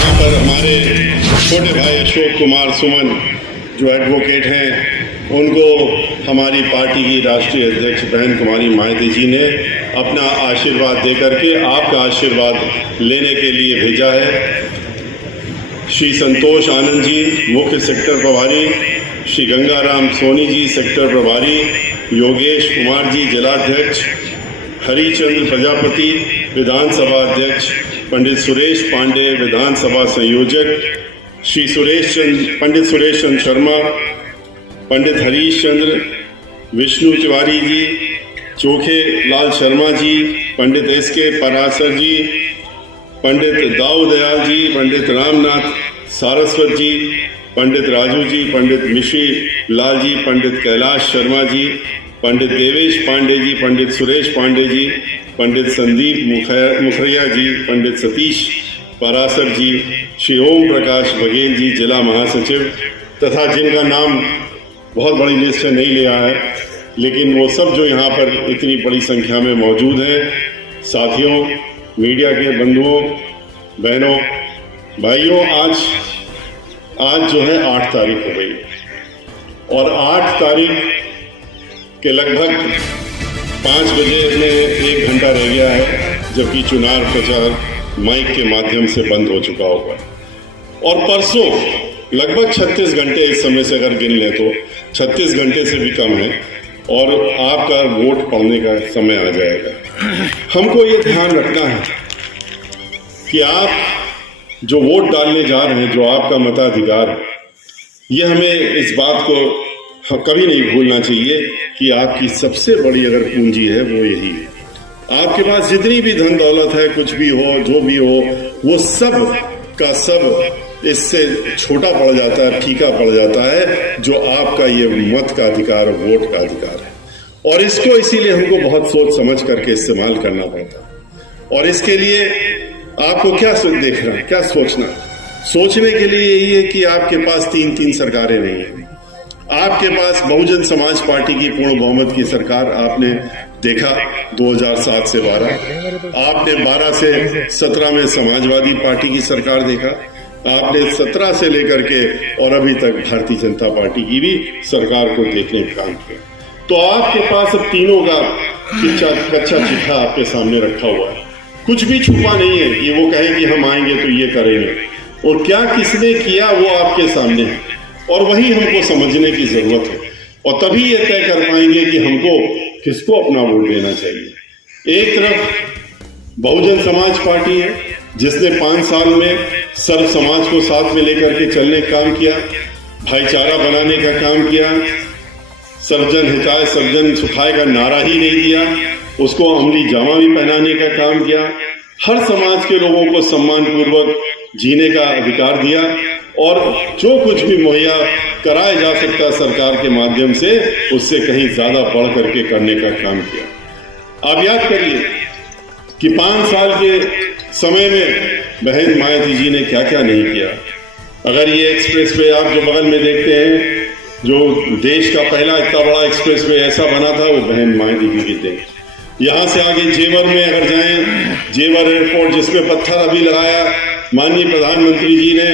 यहाँ पर हमारे छोटे भाई अशोक कुमार सुमन जो एडवोकेट हैं, उनको हमारी पार्टी की राष्ट्रीय अध्यक्ष बहन कुमारी मायावती जी ने अपना आशीर्वाद देकर के आपका आशीर्वाद लेने के लिए भेजा है। श्री संतोष आनंद जी मुख्य सेक्टर प्रभारी, श्री गंगाराम सोनी जी सेक्टर प्रभारी, योगेश कुमार जी जिलाध्यक्ष, हरिचंद्र प्रजापति विधानसभा अध्यक्ष, पंडित सुरेश पांडे विधानसभा संयोजक, श्री पंडित सुरेश चंद्र शर्मा, पंडित हरीश चंद्र, विष्णु तिवारी जी, चोखे लाल शर्मा जी, पंडित एस.के. पराशर जी, पंडित दाऊ दयाल जी, पंडित रामनाथ सारस्वत जी, पंडित राजू जी, पंडित मिश्री लाल जी, पंडित कैलाश शर्मा जी, पंडित देवेश पांडे जी, पंडित सुरेश पांडे जी, पंडित संदीप मुखरिया जी, पंडित सतीश पराशर जी, श्री ओम प्रकाश बघेल जी जिला महासचिव, तथा जिनका नाम बहुत बड़ी लिस्ट से नहीं लिया है, लेकिन वो सब जो यहाँ पर इतनी बड़ी संख्या में मौजूद हैं। साथियों, मीडिया के बंधुओं, बहनों, भाइयों, आज जो है 8 तारीख हो गई और 8 तारीख के लगभग 5 बजे में 1 घंटा रह गया है, जबकि चुनाव प्रचार माइक के माध्यम से बंद हो चुका होगा। और परसों लगभग 36 घंटे, इस समय से अगर गिन लें तो 36 घंटे से भी कम है और आपका वोट पड़ने का समय आ जाएगा। हमको ये ध्यान रखना है कि आप जो वोट डालने जा रहे हैं, जो आपका मताधिकार है, ये हमें इस बात को कभी नहीं भूलना चाहिए कि आपकी सबसे बड़ी अगर पूंजी है वो यही है। आपके पास जितनी भी धन दौलत है, कुछ भी हो, जो भी हो, वो सब का सब इससे छोटा पड़ जाता है, फीका पड़ जाता है, जो आपका ये मत का अधिकार, वोट का अधिकार है। और इसको इसीलिए हमको बहुत सोच समझ करके इस्तेमाल करना पड़ता है। और इसके लिए आपको क्या देखना है, क्या सोचना है? सोचने के लिए यही है कि आपके पास 3 सरकारें नहीं है। आपके पास बहुजन समाज पार्टी की पूर्ण बहुमत की सरकार आपने देखा 2007 से 12, आपने 12 से 17 में समाजवादी पार्टी की सरकार देखा, आपने 17 से लेकर के और अभी तक भारतीय जनता पार्टी की भी सरकार को देखने का काम किया। तो आपके पास अब तीनों का कच्चा चिट्ठा आपके सामने रखा हुआ है। कुछ भी छुपा नहीं है कि वो कहे कि हम आएंगे तो ये करेंगे, और क्या किसने किया वो आपके सामने है, और वही हमको समझने की जरूरत है। और तभी ये तय कर पाएंगे कि हमको किसको अपना वोट देना चाहिए। एक तरफ बहुजन समाज पार्टी है, जिसने 5 साल में सर्व समाज को साथ में लेकर के चलने का काम किया, भाईचारा बनाने का काम किया, सर्वजन हिताय सर्वजन सुखाय का नारा ही नहीं दिया, उसको अमली जामा भी पहनाने का काम किया, हर समाज के लोगों को सम्मान पूर्वक जीने का अधिकार दिया, और जो कुछ भी मुहैया कराया जा सकता सरकार के माध्यम से, उससे कहीं ज्यादा बढ़ करके करने का काम किया। आप याद करिए कि 5 साल के समय में बहन मायावती जी ने क्या क्या नहीं किया। अगर ये एक्सप्रेस वे आप जो बगल में देखते हैं, जो देश का पहला इतना बड़ा एक्सप्रेस वे ऐसा बना था, वो बहन मायावती जी की थी। यहाँ से आगे जेवर में अगर जाएं, जेवर एयरपोर्ट जिसमें पत्थर अभी लगाया माननीय प्रधानमंत्री जी ने,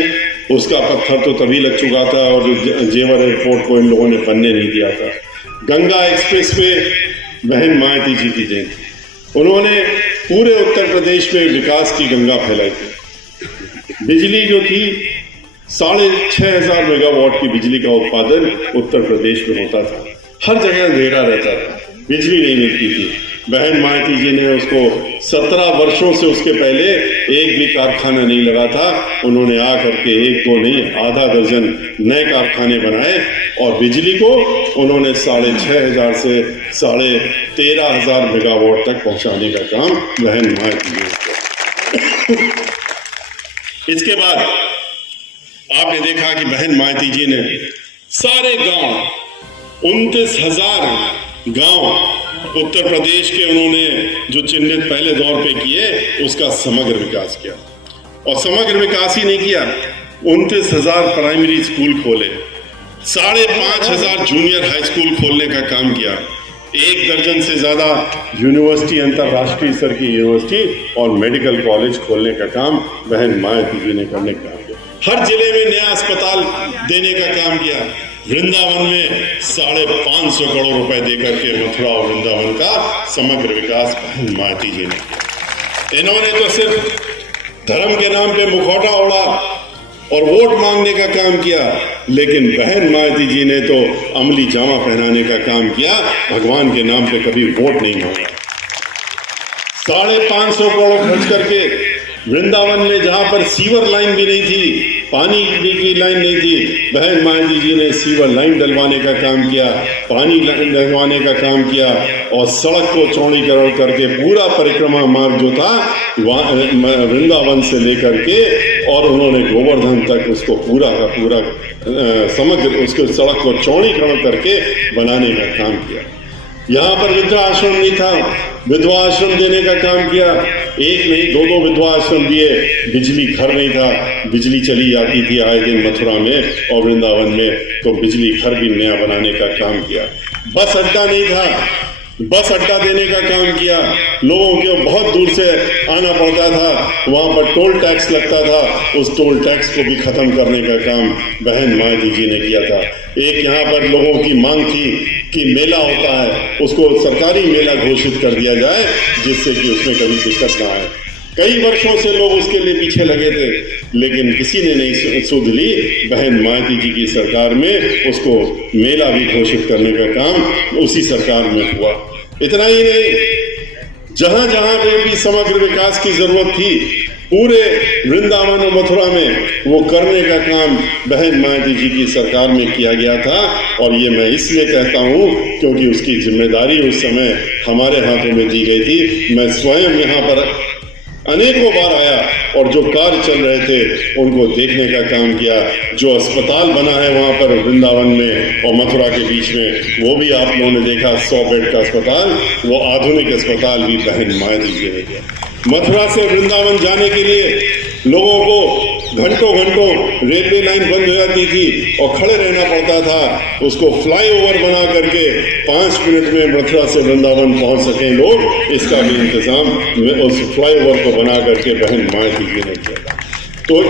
उसका पत्थर तो तभी लग चुका था और जेवर एयरपोर्ट को इन लोगों ने बनने नहीं दिया था। गंगा एक्सप्रेस पे बहन मायावती जी की जयंती, उन्होंने पूरे उत्तर प्रदेश में विकास की गंगा फैलाई थी। बिजली जो थी 6,500 मेगावाट की बिजली का उत्पादन उत्तर प्रदेश में होता था, हर जगह अंधेरा रहता था, बिजली नहीं मिलती थी। बहन मायावती जी ने उसको 17 वर्षों से, उसके पहले एक भी कारखाना नहीं लगा था, उन्होंने आकर के 1-2 नहीं, आधा दर्जन नए कारखाने बनाए और बिजली को उन्होंने 6,500 से 13,500 मेगावाट तक पहुंचाने का काम बहन मायावती जी ने किया। इसके बाद आपने देखा कि बहन मायावती जी ने सारे गांव, 29,000 गांव उत्तर प्रदेश के उन्होंने जो चिन्हित पहले दौर पे किए, उसका समग्र विकास किया। और समग्र विकास ही नहीं किया, 29,000 प्राइमरी स्कूल खोले, 5,500 जूनियर हाई स्कूल खोलने का काम किया, 1 दर्जन से ज्यादा यूनिवर्सिटी, अंतर्राष्ट्रीय स्तर की यूनिवर्सिटी और मेडिकल कॉलेज खोलने का काम बहन मायावती जी ने करने का काम किया। हर जिले में नया अस्पताल देने का काम किया। वृंदावन में 550 करोड़ रुपए देकर के मथुरा और वृंदावन का समग्र विकास बहन मायावती जी ने किया। इन्होंने तो सिर्फ धर्म के नाम पे मुखौटा ओढ़ा और वोट मांगने का काम किया, लेकिन बहन मायावती जी ने तो अमली जामा पहनाने का काम किया। भगवान के नाम पे कभी वोट नहीं मांगा। 550 करोड़ खर्च करके वृंदावन में जहां पर सीवर लाइन भी नहीं थी, पानी की लाइन नहीं थी, बहन मायावती जी ने सीवर लाइन डलवाने का काम किया, पानी डलवाने का काम किया और सड़क को चौड़ीकरण करके पूरा परिक्रमा मार्ग जो था वृंदावन से लेकर के और उन्होंने गोवर्धन तक उसको पूरा का पूरा समग्र उसको सड़क को चौड़ीकरण करके बनाने का काम किया। यहाँ पर विधवा आश्रम नहीं था, विधवा आश्रम देने का काम किया। 1 नहीं 2 विधवा आश्रम दिए। बिजली घर नहीं था, बिजली चली जाती थी आए दिन मथुरा में और वृंदावन में, तो बिजली घर भी नया बनाने का काम किया। बस अड्डा नहीं था, बस अड्डा देने का काम किया। लोगों को बहुत दूर से आना पड़ता था, वहां पर टोल टैक्स लगता था, उस टोल टैक्स को भी खत्म करने का काम बहन मायावती जी ने किया था। एक यहाँ पर लोगों की मांग थी कि मेला होता है, उसको सरकारी मेला घोषित कर दिया जाए जिससे कि उसमें कभी दिक्कत ना आए। कई वर्षों से लोग उसके लिए पीछे लगे थे, लेकिन किसी ने नहीं सुध ली। बहन मायावती जी की सरकार में उसको मेला भी घोषित करने का काम उसी सरकार में हुआ। इतना ही नहीं, जहां जहां पे भी समग्र विकास की जरूरत थी पूरे वृंदावन और मथुरा में वो करने का काम बहन मायावती जी की सरकार में किया गया था। और ये मैं इसलिए कहता हूं क्योंकि उसकी जिम्मेदारी उस समय हमारे हाथों में दी गई थी। मैं स्वयं यहाँ पर अनेकों बार आया और जो कार्य चल रहे थे उनको देखने का काम किया। जो अस्पताल बना है वहां पर वृंदावन में और मथुरा के बीच में, वो भी आप लोगों ने देखा 100 बेड का अस्पताल, वो आधुनिक अस्पताल भी बहन मायावती जी ने किया। मथुरा से वृंदावन जाने के लिए लोगों को घंटों घंटों रेलवे लाइन बंद हो जाती थी और खड़े रहना पड़ता था। उसको फ्लाईओवर बना करके 5 मिनट में मथुरा से वृंदावन पहुंच सकें लोग, इसका भी इंतजाम उस फ्लाईओवर को बना करके बहन मायावती जी ने किया। तो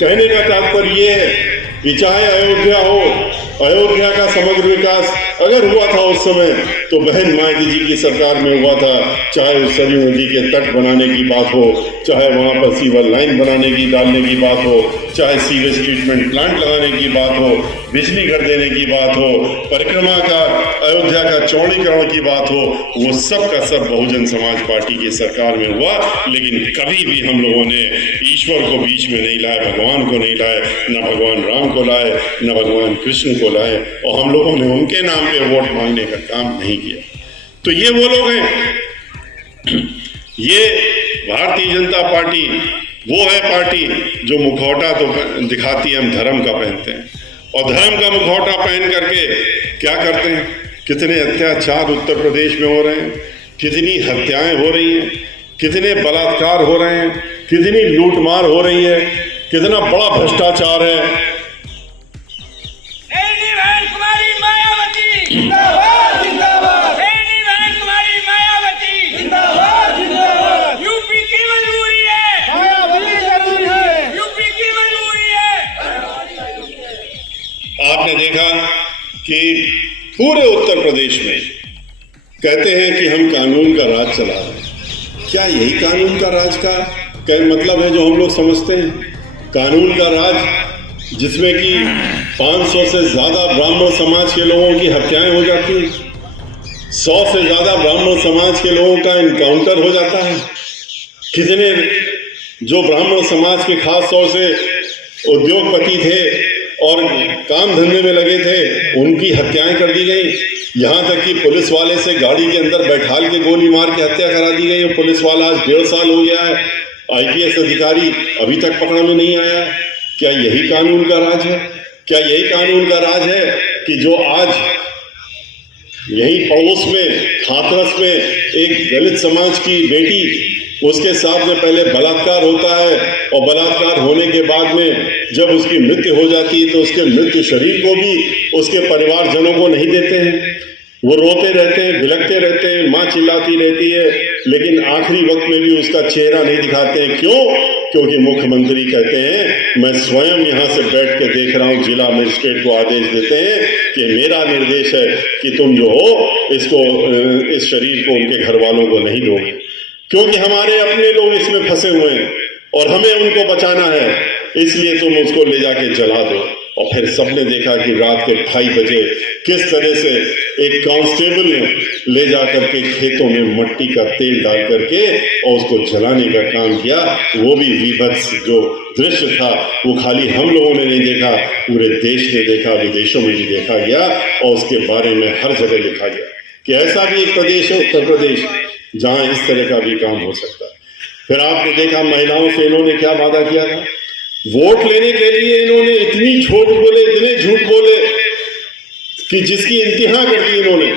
कहने का तात्पर्य ये है कि चाहे अयोध्या हो, अयोध्या का समग्र विकास अगर हुआ था उस समय तो बहन मायावती जी की सरकार में हुआ था। चाहे उस सरयू नदी के तट बनाने की बात हो, चाहे वहां पर सीवर लाइन बनाने की डालने की बात हो, चाहे सीवेज ट्रीटमेंट प्लांट लगाने की बात हो, बिजली घर देने की बात हो, परिक्रमा का अयोध्या का चौड़ीकरण की बात हो, वो सब का सब बहुजन समाज पार्टी की सरकार में हुआ। लेकिन कभी भी हम लोगों ने ईश्वर को बीच में नहीं लाए, भगवान को नहीं लाए, न भगवान राम को लाए, न भगवान कृष्ण को लाए, और हम लोगों ने उनके नाम पे वोट मांगने का काम नहीं किया। तो ये वो लोग हैं, ये भारतीय जनता पार्टी वो है पार्टी जो मुखौटा तो दिखाती है, हम धर्म का पहनते हैं और धर्म का मुखौटा पहन करके क्या करते हैं। कितने अत्याचार उत्तर प्रदेश में हो रहे हैं, कितनी हत्याएं हो रही हैं, कितने बलात्कार हो रहे हैं, कितनी लूटमार हो रही है, कितना बड़ा भ्रष्टाचार है। आपने देखा कि पूरे उत्तर प्रदेश में कहते हैं कि हम कानून का राज चला रहे हैं। क्या यही कानून का राज का मतलब है जो हम लोग समझते हैं? कानून का राज जिसमें कि 500 से ज्यादा ब्राह्मण समाज के लोगों की हत्याएं हो जाती हैं, 100 से ज्यादा ब्राह्मण समाज के लोगों का इनकाउंटर हो जाता है, कितने जो ब्राह्मण समाज के खास तौर से उद्योगपति थे और काम धंधे में लगे थे उनकी हत्याएं कर दी गई। यहाँ तक कि पुलिस वाले से गाड़ी के अंदर बैठाल के गोली मार के हत्या करा दी गई। पुलिस वाला आज 1.5 साल हो गया है, IPS अधिकारी अभी तक पकड़ में नहीं आया। क्या यही कानून का राज है? क्या यही कानून का राज है कि जो आज यही पड़ोस में हाथरस में एक दलित समाज की बेटी, उसके साथ में पहले बलात्कार होता है और बलात्कार होने के बाद में जब उसकी मृत्यु हो जाती है तो उसके मृत्यु शरीर को भी उसके परिवारजनों को नहीं देते हैं। वो रोते रहते हैं, भिलकते रहते हैं, माँ चिल्लाती रहती है, लेकिन आखिरी वक्त में भी उसका चेहरा नहीं दिखाते हैं। क्यों? क्योंकि मुख्यमंत्री कहते हैं मैं स्वयं यहाँ से बैठ के देख रहा हूँ, जिला मजिस्ट्रेट को आदेश देते हैं कि मेरा निर्देश है कि तुम जो हो इसको, इस शरीर को उनके घर वालों को नहीं दो, क्योंकि हमारे अपने लोग इसमें फंसे हुए हैं और हमें उनको बचाना है, इसलिए तुम उसको ले जाके जला दो। और फिर सबने देखा कि रात के 2:30 बजे किस तरह से एक कांस्टेबल ने ले जाकर के खेतों में मट्टी का तेल डाल करके और उसको जलाने का काम किया। वो भी विभत्स जो दृश्य था वो खाली हम लोगों ने नहीं देखा, पूरे देश ने देखा, विदेशों में भी देखा गया और उसके बारे में हर जगह लिखा गया कि ऐसा भी एक प्रदेश है उत्तर प्रदेश जहां इस तरह का भी काम हो सकता है। फिर आपने देखा महिलाओं से इन्होंने क्या वादा किया था, वोट लेने के लिए इन्होंने इतनी झूठ बोले, इतने झूठ बोले कि जिसकी इंतहा कर दी इन्होंने।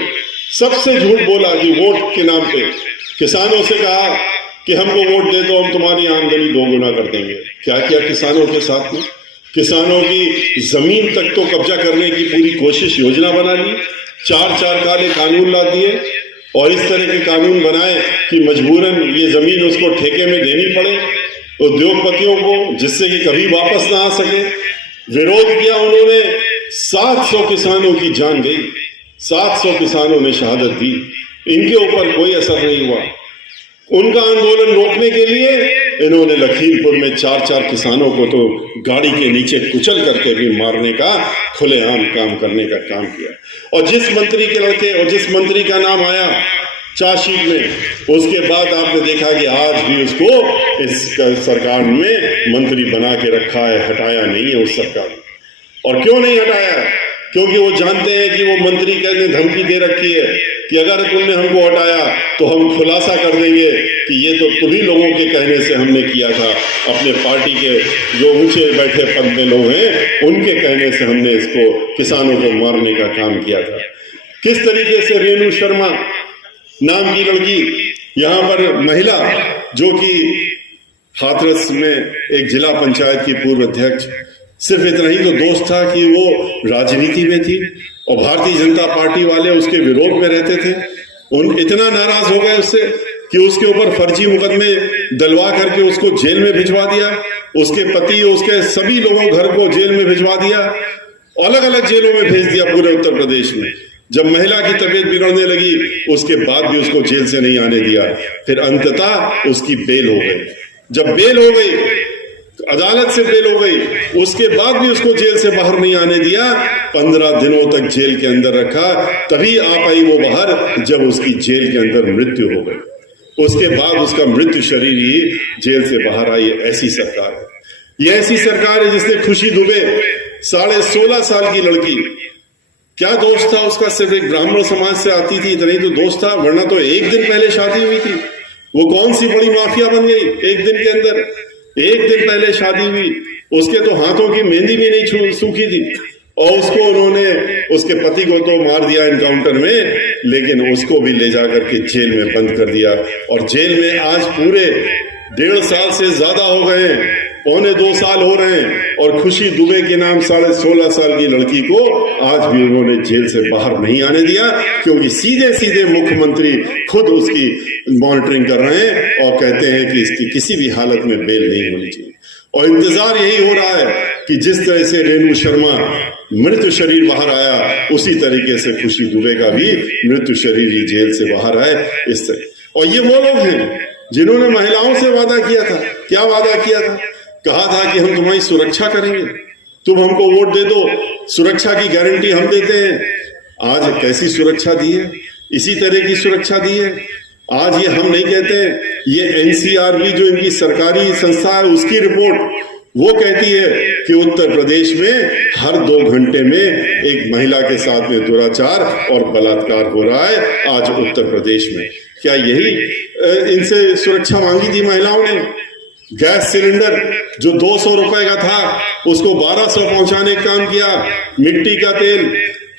सबसे झूठ बोला कि वोट के नाम पे किसानों से कहा कि हमको वोट दे दो, हम तुम्हारी आमदनी 2 गुना कर देंगे। क्या किया किसानों के साथ में? किसानों की जमीन तक तो कब्जा करने की पूरी कोशिश, योजना बना ली, 4 काले कानून ला दिए और इस तरह के कानून बनाए कि मजबूरन ये जमीन उसको ठेके में देनी पड़े उद्योगपतियों को, जिससे कि कभी वापस ना आ सके। विरोध किया उन्होंने, 700 किसानों की जान गई, 700 किसानों ने शहादत दी, इनके ऊपर कोई असर नहीं हुआ। उनका आंदोलन रोकने के लिए इन्होंने लखीमपुर में 4 किसानों को तो गाड़ी के नीचे कुचल करके भी मारने का, खुलेआम काम करने का काम किया। और जिस मंत्री के लड़के और जिस मंत्री का नाम आया चार्जशीट में, उसके बाद आपने देखा कि आज भी उसको इस सरकार में मंत्री बना के रखा है, हटाया नहीं है उस सरकार ने। और क्यों नहीं हटाया? क्योंकि वो जानते हैं कि वो मंत्री ने धमकी दे रखी है कि अगर तुमने हमको हटाया तो हम खुलासा कर देंगे कि ये तो तुम्ही लोगों के कहने से हमने किया था, अपने पार्टी के जो ऊंचे बैठे पद में लोग हैं उनके कहने से हमने इसको किसानों को मारने का काम किया था। किस तरीके से रेणु शर्मा नाम की लड़की, यहाँ पर महिला जो कि हाथरस में एक जिला पंचायत की पूर्व अध्यक्ष, सिर्फ इतना ही तो दोष था कि वो राजनीति में थी और भारतीय जनता पार्टी वाले उसके विरोध में रहते थे। उन इतना नाराज हो गए उससे कि उसके ऊपर फर्जी मुकदमे डलवा करके उसको जेल में भिजवा दिया, उसके पति उसके सभी लोगों घर को जेल में भिजवा दिया, अलग अलग जेलों में भेज दिया पूरे उत्तर प्रदेश में। जब महिला की तबीयत बिगड़ने लगी उसके बाद भी उसको जेल से नहीं आने दिया। फिर अंततः उसकी बेल हो गई। जब बेल हो गई, अदालत से बेल हो गई, उसके बाद भी उसको जेल से बाहर नहीं आने दिया। 15 दिनों तक जेल के अंदर रखा, तभी आ पाई वो बाहर जब उसकी जेल के अंदर मृत्यु हो गई। उसके बाद उसका मृत्यु शरीर ही जेल से बाहर आई। ऐसी सरकार है ये, ऐसी सरकार है जिसने खुशी दुबे 16.5 साल की लड़की, क्या दोष था उसका? सिर्फ एक ब्राह्मण समाज से आती थी, इतना ही तो दोष था, वरना तो 1 दिन पहले शादी हुई थी। वो कौन सी बड़ी माफिया बन गई 1 दिन के अंदर? 1 दिन पहले शादी हुई, उसके तो हाथों की मेहंदी भी नहीं सूखी थी और उसको उन्होंने, उसके पति को तो मार दिया एनकाउंटर में, लेकिन उसको भी ले जाकर के जेल में बंद कर दिया। और जेल में आज पूरे 1.5 साल से ज्यादा हो गए, 2.25 साल हो रहे हैं और खुशी दुबे के नाम 16.5 साल की लड़की को आज भी उन्होंने जेल से बाहर नहीं आने दिया, क्योंकि सीधे सीधे मुख्यमंत्री खुद उसकी मॉनिटरिंग कर रहे हैं और कहते हैं कि इसकी किसी भी हालत में बेल नहीं होनी चाहिए। और इंतजार यही हो रहा है कि जिस तरह से रेणु शर्मा मृत्यु शरीर बाहर आया, उसी तरीके से खुशी दुबे का भी मृत्यु शरीर ही जेल से बाहर आए इस तरह। और ये वो लोग हैं जिन्होंने महिलाओं से वादा किया था। क्या वादा किया था? कहा था कि हम तुम्हारी सुरक्षा करेंगे, तुम हमको वोट दे दो, सुरक्षा की गारंटी हम देते हैं। आज कैसी सुरक्षा दी है? इसी तरह की सुरक्षा दी है। आज ये हम नहीं कहते, ये एनसीआरबी जो इनकी सरकारी संस्था है उसकी रिपोर्ट वो कहती है कि उत्तर प्रदेश में हर 2 घंटे में एक महिला के साथ में दुराचार और बलात्कार हो रहा है आज उत्तर प्रदेश में। क्या यही इनसे सुरक्षा मांगी थी महिलाओं ने? गैस सिलेंडर जो 200 रुपए का था उसको 1200 पहुंचाने का काम किया। मिट्टी का तेल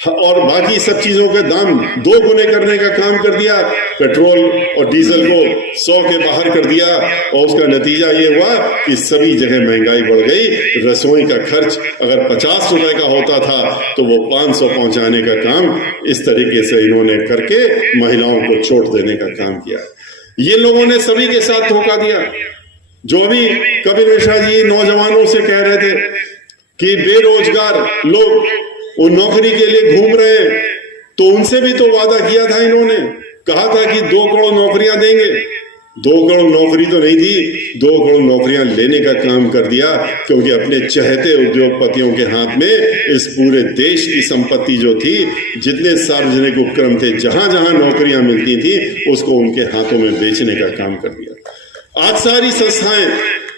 और बाकी सब चीजों के दाम 2 गुने करने का काम कर दिया। पेट्रोल और डीजल को 100 के बाहर कर दिया और उसका नतीजा ये हुआ कि सभी जगह महंगाई बढ़ गई। रसोई का खर्च अगर 50 रुपए का होता था तो वो 500 पहुंचाने का काम इस तरीके से इन्होंने करके महिलाओं को चोट देने का काम किया। ये लोगों ने सभी के साथ धोखा दिया। जो भी कपिल मिश्रा जी नौजवानों से कह रहे थे कि बेरोजगार लोग वो नौकरी के लिए घूम रहे हैं, तो उनसे भी तो वादा किया था इन्होंने, कहा था कि 2 करोड़ नौकरियां देंगे। 2 करोड़ नौकरी तो नहीं दी, 2 करोड़ नौकरियां लेने का काम कर दिया, क्योंकि अपने चहेते उद्योगपतियों के हाथ में इस पूरे देश की संपत्ति जो थी, जितने सार्वजनिक उपक्रम थे, जहां जहां नौकरियां मिलती थी, उसको उनके हाथों में बेचने का काम कर दिया। आज सारी संस्थाएं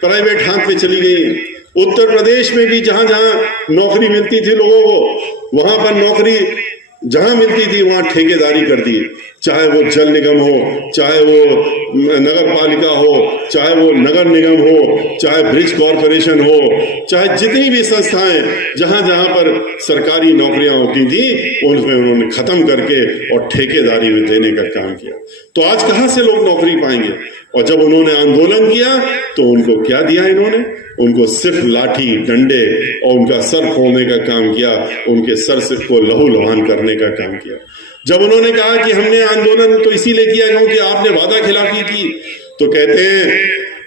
प्राइवेट हाथ में चली गई। उत्तर प्रदेश में भी जहां जहां नौकरी मिलती थी लोगों को, वहां पर नौकरी जहां मिलती थी वहां ठेकेदारी कर दी। चाहे वो जल निगम हो, चाहे वो नगर पालिका हो, चाहे वो नगर निगम हो, चाहे ब्रिज कॉरपोरेशन हो, चाहे जितनी भी संस्थाएं जहां जहां पर सरकारी नौकरियां होती थी उनमें उन्होंने खत्म करके और ठेकेदारी में देने का काम किया। तो आज कहां से लोग नौकरी पाएंगे? और जब उन्होंने आंदोलन किया तो उनको क्या दिया इन्होंने? उनको सिर्फ लाठी डंडे और उनका सर फोड़ने का काम किया, उनके सर से को लहू लुहान करने का काम किया। जब उन्होंने कहा कि हमने आंदोलन तो इसीलिए किया क्योंकि आपने वादा खिलाफी की, तो कहते हैं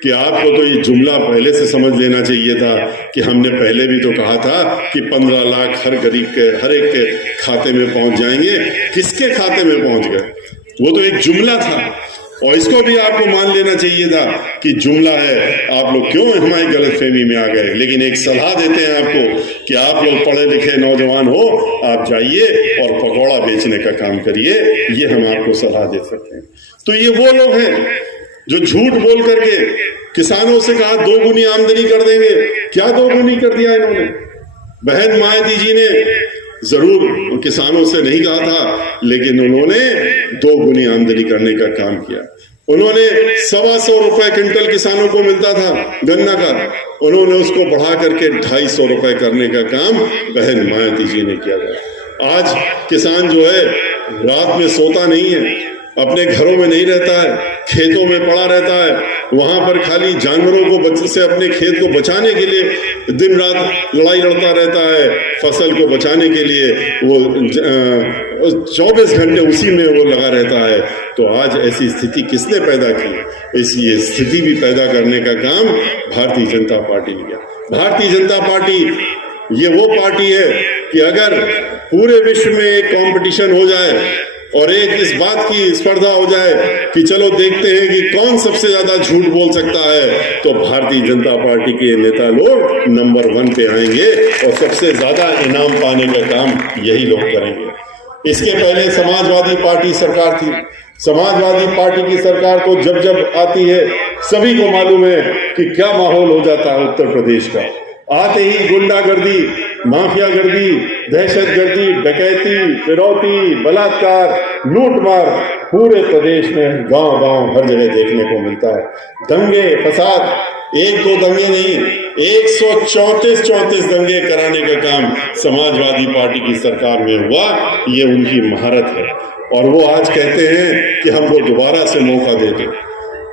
कि आपको तो ये जुमला पहले से समझ लेना चाहिए था कि हमने पहले भी तो कहा था कि 15 लाख हर गरीब के हर एक के खाते में पहुंच जाएंगे। किसके खाते में पहुंच गए? वो तो एक जुमला था और इसको भी आपको मान लेना चाहिए था कि जुमला है। आप लोग क्यों हमारी गलतफहमी में आ गए? लेकिन एक सलाह देते हैं आपको कि आप लोग पढ़े लिखे नौजवान हो, आप जाइए और पकौड़ा बेचने का काम करिए। ये हम आपको सलाह दे सकते हैं। तो ये वो लोग हैं जो झूठ बोल करके किसानों से कहा 2 गुनी आमदनी कर देंगे। क्या 2 गुनी कर दिया इन्होंने? बहन मायावती जी ने जरूर किसानों से नहीं कहा था, लेकिन उन्होंने 2 गुनी आमदनी करने का काम किया। उन्होंने 125 रुपए क्विंटल किसानों को मिलता था गन्ना का, उन्होंने उसको बढ़ा करके 250 रुपए करने का काम बहन मायावती जी ने किया था। आज किसान जो है रात में सोता नहीं है, अपने घरों में नहीं रहता है, खेतों में पड़ा रहता है। वहां पर खाली जानवरों को से अपने खेत को बचाने के लिए दिन रात लड़ाई लड़ता रहता है। फसल को बचाने के लिए वो 24 घंटे उसी में वो लगा रहता है। तो आज ऐसी स्थिति किसने पैदा की? ये स्थिति भी पैदा करने का काम भारतीय जनता पार्टी ने किया। भारतीय जनता पार्टी ये वो पार्टी है कि अगर पूरे विश्व में एक कंपटीशन हो जाए और एक इस बात की स्पर्धा हो जाए कि चलो देखते हैं कि कौन सबसे ज्यादा झूठ बोल सकता है, तो भारतीय जनता पार्टी के नेता लोग नंबर 1 पे आएंगे और सबसे ज्यादा इनाम पाने का काम यही लोग करेंगे। इसके पहले समाजवादी पार्टी सरकार थी। समाजवादी पार्टी की सरकार को जब जब आती है सभी को मालूम है कि क्या माहौल हो जाता है उत्तर प्रदेश का। आते ही गुंडागर्दी, माफियागर्दी, दहशतगर्दी, डकैती, फिरौती, बलात्कार, लूटमार पूरे प्रदेश में गांव-गांव हर जगह देखने को मिलता है। दंगे फसाद, 1-2 दंगे नहीं, 134 दंगे कराने का काम समाजवादी पार्टी की सरकार में हुआ। ये उनकी महारत है और वो आज कहते हैं कि हमको दोबारा से मौका दे दो।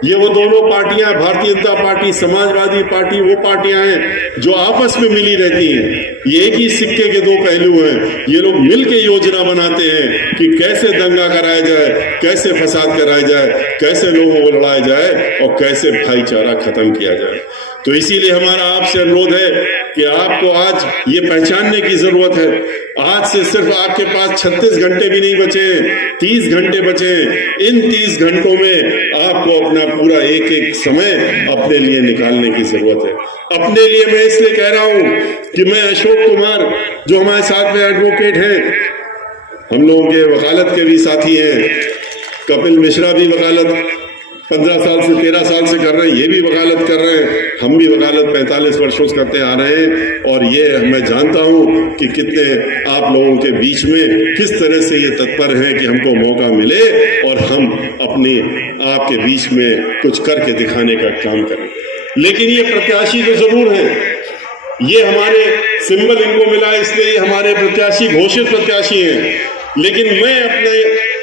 ये वो दोनों पार्टियां, भारतीय जनता पार्टी, समाजवादी पार्टी, वो पार्टियां हैं जो आपस में मिली रहती हैं। ये एक ही सिक्के के 2 पहलू हैं। ये लोग मिलके योजना बनाते हैं कि कैसे दंगा कराया जाए, कैसे फसाद कराया जाए, कैसे लोगों को लड़ाया जाए और कैसे भाईचारा खत्म किया जाए। तो इसीलिए हमारा आपसे अनुरोध है कि आपको आज ये पहचानने की जरूरत है। आज से सिर्फ आपके पास 36 घंटे भी नहीं बचे, 30 घंटे बचे। इन 30 घंटों में आपको अपना पूरा एक समय अपने लिए निकालने की जरूरत है। अपने लिए मैं इसलिए कह रहा हूं कि मैं अशोक कुमार जो हमारे साथ में एडवोकेट हैं, हम लोगों के वकालत के भी साथी हैं, कपिल मिश्रा भी वकालत 15 साल से 13 साल से कर रहे हैं, ये भी वकालत कर रहे हैं, हम भी वकालत 45 वर्षों से करते आ रहे हैं। और ये मैं जानता हूं कि कितने आप लोगों के बीच में किस तरह से ये तत्पर हैं कि हमको मौका मिले और हम अपने आपके बीच में कुछ करके दिखाने का काम करें। लेकिन ये प्रत्याशी तो जरूर है, ये हमारे सिंबल इनको मिला इसलिए ये हमारे प्रत्याशी घोषित प्रत्याशी हैं, लेकिन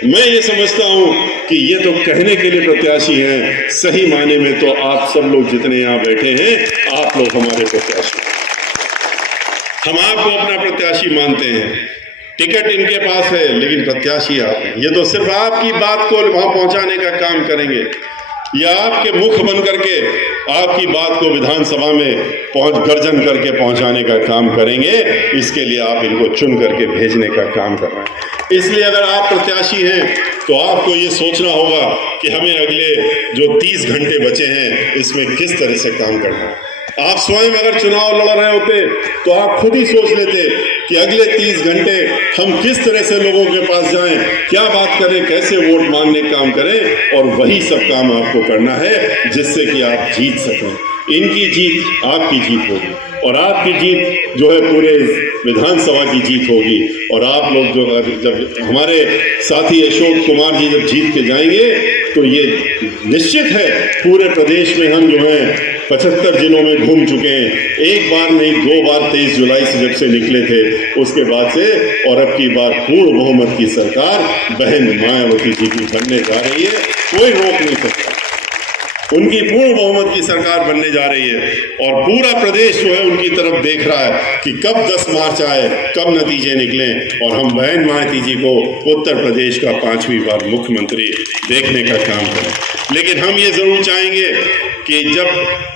मैं ये समझता हूं कि ये तो कहने के लिए प्रत्याशी हैं, सही मायने में तो आप सब लोग जितने यहाँ बैठे हैं आप लोग हमारे प्रत्याशी, हम आपको अपना प्रत्याशी मानते हैं। टिकट इनके पास है लेकिन प्रत्याशी आप हैं। ये तो सिर्फ आपकी बात को वहां पहुंचाने का काम करेंगे, या आपके मुख बन करके आपकी बात को विधानसभा में गर्जन करके पहुंचाने का काम करेंगे। इसके लिए आप इनको चुन करके भेजने का काम कर रहे हैं। इसलिए अगर आप प्रत्याशी हैं तो आपको ये सोचना होगा कि हमें अगले जो 30 घंटे बचे हैं इसमें किस तरह से काम करना है। आप स्वयं अगर चुनाव लड़ रहे होते तो आप खुद ही सोच लेते कि अगले 30 घंटे हम किस तरह से लोगों के पास जाएं, क्या बात करें, कैसे वोट मांगने का काम करें, और वही सब काम आपको करना है जिससे कि आप जीत सकें। इनकी जीत आपकी जीत होगी और आपकी जीत जो है पूरे विधानसभा की जीत होगी। और आप लोग जो जब हमारे साथी अशोक कुमार जी जब जीत के जाएंगे तो ये निश्चित है पूरे प्रदेश में हम जो है 75 जिलों में घूम चुके हैं, एक बार नहीं 2 बार 23 जुलाई से जब से निकले थे उसके बाद से, और अब की बार पूर्ण बहुमत की सरकार बहन मायावती जी की बनने जा रही है, कोई रोक नहीं सकता। उनकी पूर्ण बहुमत की सरकार बनने जा रही है और पूरा प्रदेश जो है उनकी तरफ देख रहा है कि कब 10 मार्च आए, कब नतीजे निकलें और हम बहन मायावती जी को उत्तर प्रदेश का 5वीं बार मुख्यमंत्री देखने का काम करें। लेकिन हम ये जरूर चाहेंगे कि जब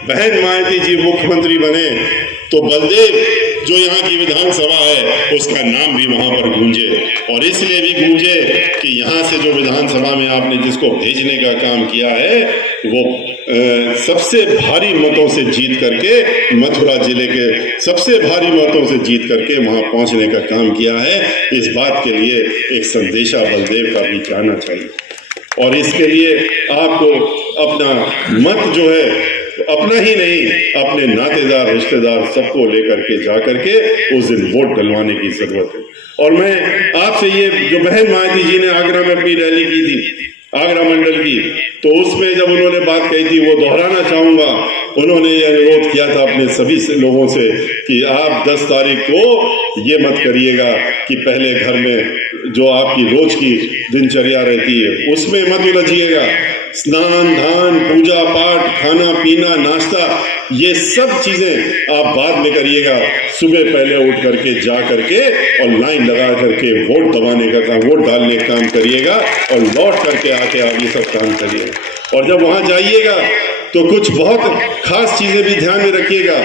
बहन मायावती जी मुख्यमंत्री बने तो बलदेव जो यहाँ की विधानसभा है उसका नाम भी वहां पर गूंजे, और इसलिए भी गूंजे कि यहाँ से जो विधानसभा में आपने जिसको भेजने का काम किया है वो सबसे भारी मतों से जीत करके मथुरा जिले के सबसे भारी मतों से जीत करके वहां पहुंचने का काम किया है। इस बात के लिए एक संदेशा बलदेव का भी जाना चाहिए, और इसके लिए आपको अपना मत जो है अपना ही नहीं अपने नातेदार रिश्तेदार सबको लेकर के जा करके उस दिन वोट डलवाने की जरूरत है। और मैं आपसे ये जो बहन मायावती जी ने आगरा में अपनी रैली की थी, आगरा मंडल की, तो उसमें जब उन्होंने बात कही थी वो दोहराना चाहूंगा। उन्होंने ये अनुरोध किया था अपने सभी लोगों से कि आप 10 तारीख को ये मत करिएगा कि पहले घर में जो आपकी रोज की दिनचर्या रहती है उसमें मत उलझिएगा। स्नान धान पूजा पाठ खाना पीना नाश्ता ये सब चीजें आप बाद में करिएगा। सुबह पहले उठ करके जा करके और लाइन लगा करके वोट दबाने का काम, वोट डालने का काम करिएगा और लौट करके आके आप ये सब काम करिएगा। और जब वहां जाइएगा तो कुछ बहुत खास चीजें भी ध्यान में रखिएगा।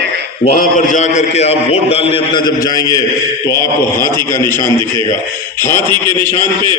वहां पर जा करके आप वोट डालने अपना जब जाएंगे तो आपको हाथी का निशान दिखेगा। हाथी के निशान पे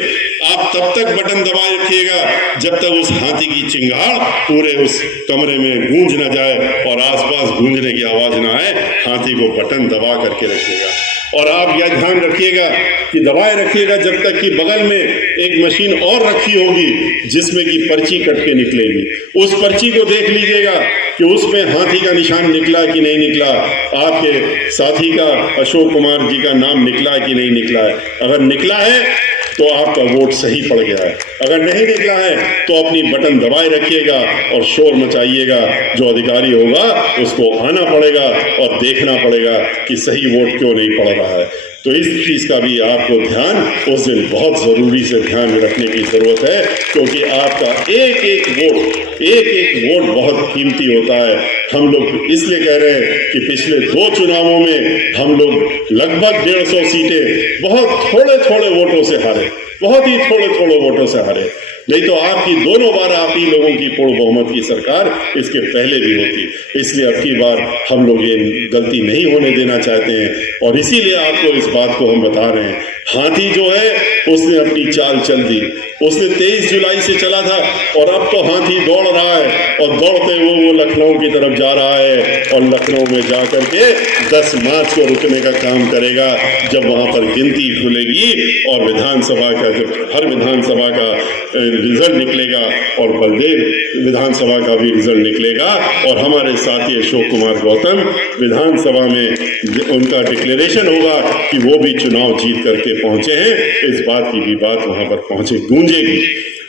आप तब तक बटन दबाए रखिएगा जब तक उस हाथी की चिंगाड़ पूरे उस कमरे में गूंज न जाए और आसपास गूंजने की आवाज ना आए। हाथी को बटन दबा करके रखिएगा। और आप यह ध्यान रखिएगा कि दबाए रखिएगा जब तक कि बगल में एक मशीन और रखी होगी जिसमें कि पर्ची कट के निकलेगी। उस पर्ची को देख लीजिएगा कि उसमें हाथी का निशान निकला कि नहीं निकला, आपके साथी का अशोक कुमार जी का नाम निकला कि नहीं निकला है। अगर निकला है तो आपका वोट सही पड़ गया है, अगर नहीं निकला है तो अपनी बटन दबाए रखिएगा और शोर मचाइएगा। जो अधिकारी होगा उसको आना पड़ेगा और देखना पड़ेगा कि सही वोट क्यों नहीं पड़ रहा है। तो इस चीज का भी आपको ध्यान उस दिन बहुत जरूरी से ध्यान में रखने की जरूरत है, क्योंकि आपका एक एक वोट बहुत कीमती होता है। हम लोग इसलिए कह रहे हैं कि पिछले 2 चुनावों में हम लोग लगभग 150 सीटें बहुत थोड़े वोटों से हारे, बहुत ही थोड़े वोटों से हारे। नहीं तो आपकी दोनों बार आप ही लोगों की पूर्ण बहुमत की सरकार इसके पहले भी होती। इसलिए अब की बार हम लोग ये गलती नहीं होने देना चाहते हैं और इसीलिए आपको इस बात को हम बता रहे हैं। हाथी जो है उसने अपनी चाल चल दी, उसने 23 जुलाई से चला था और अब तो हाथी दौड़ रहा है और दौड़ते वो लखनऊ की तरफ जा रहा है और लखनऊ में जा करके 10 मार्च को रुकने का काम करेगा, जब वहां पर गिनती खुलेगी और विधानसभा का जब हर विधानसभा का रिजल्ट निकलेगा और बलदेव विधानसभा का भी रिजल्ट निकलेगा और हमारे साथी अशोक कुमार गौतम विधानसभा में उनका डिक्लेरेशन होगा कि वो भी चुनाव जीत करके पहुंचे हैं। इस बात की भी बात वहां पर पहुंचे गूंजेगी।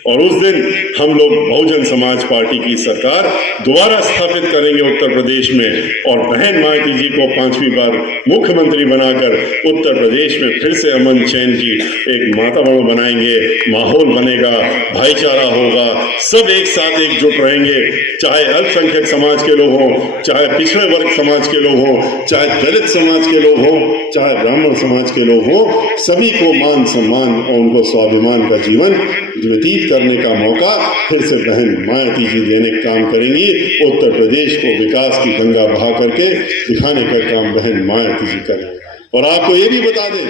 और उस दिन हम लोग बहुजन समाज पार्टी की सरकार दोबारा स्थापित करेंगे उत्तर प्रदेश में, और बहन मायावती जी को 5वीं बार मुख्यमंत्री बनाकर उत्तर प्रदेश में फिर से अमन चैन की एक वातावरण बनाएंगे, माहौल बनेगा, भाईचारा होगा, सब एक साथ एकजुट रहेंगे, चाहे अल्पसंख्यक समाज के लोग हों, चाहे पिछड़े वर्ग समाज के लोग हों, चाहे दलित समाज के लोग हों, चाहे ब्राह्मण समाज के लोग हों, सभी को मान सम्मान और उनको स्वाभिमान का जीवन व्यतीत करने का मौका फिर से बहन मायावती जी देने का काम करेंगी। उत्तर प्रदेश को विकास की गंगा बहा करके दिखाने का काम बहन मायावती जी करेंगे। और आपको ये भी बता दें